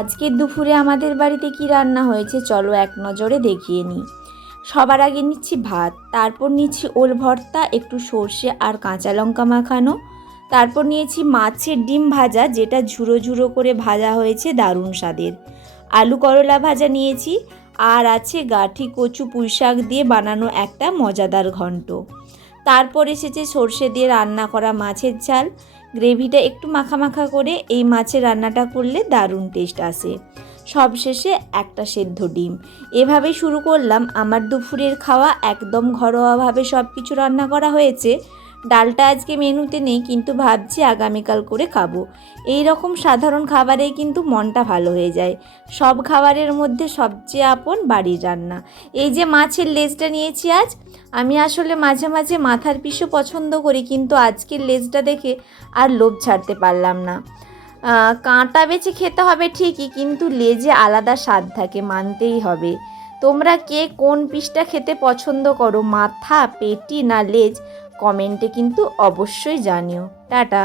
আজকে দুপুরে আমাদের বাড়িতে কি রান্না হয়েছে চলো এক নজরে দেখিয়ে নিই। সবার আগে নিচ্ছি ভাত, তারপর নিচ্ছি ওল ভর্তা, একটু সর্ষে আর কাঁচা লঙ্কা মাখানো। তারপর নিয়েছি মাছের ডিম ভাজা, যেটা ঝুরো ঝুরো করে ভাজা হয়েছে, দারুণ স্বাদের। আলু করলা ভাজা নিয়েছি, আর আছে গাঁঠি কচু পুঁইশাক দিয়ে বানানো একটা মজাদার ঘন্ট। তারপর এসেছে সর্ষে দিয়ে রান্না করা মাছের ঝাল। গ্রেভিটা একটু মাখা মাখা করে এই মাছের রান্নাটা করলে দারুণ টেস্ট আসে। সবশেষে একটা সেদ্ধ ডিম। এভাবেই শুরু করলাম আমার দুপুরের খাওয়া। একদম ঘরোয়াভাবে সব কিছু রান্না করা হয়েছে। ডালটা আজকে মেনুতে নেই, কিন্তু ভাবছি আগামীকাল করে খাবো। এই রকম সাধারণ খাবারেই কিন্তু মনটা ভালো হয়ে যায়। সব খাবারের মধ্যে সবচেয়ে আপন বাড়ির রান্না। এই যে মাছের লেজটা নিয়েছি আজ, আমি আসলে মাঝে মাঝে মাথার পিসও পছন্দ করি, কিন্তু আজকের লেজটা দেখে আর লোভ ছাড়তে পারলাম না। কাঁটা বেছে খেতে হবে ঠিকই, কিন্তু লেজে আলাদা স্বাদ থাকে, মানতেই হবে। তোমরা কে কোন পিসটা খেতে পছন্দ করো, মাথা, পেটি না লেজ? কমেন্টে কিন্তু অবশ্যই জানিও। টাটা।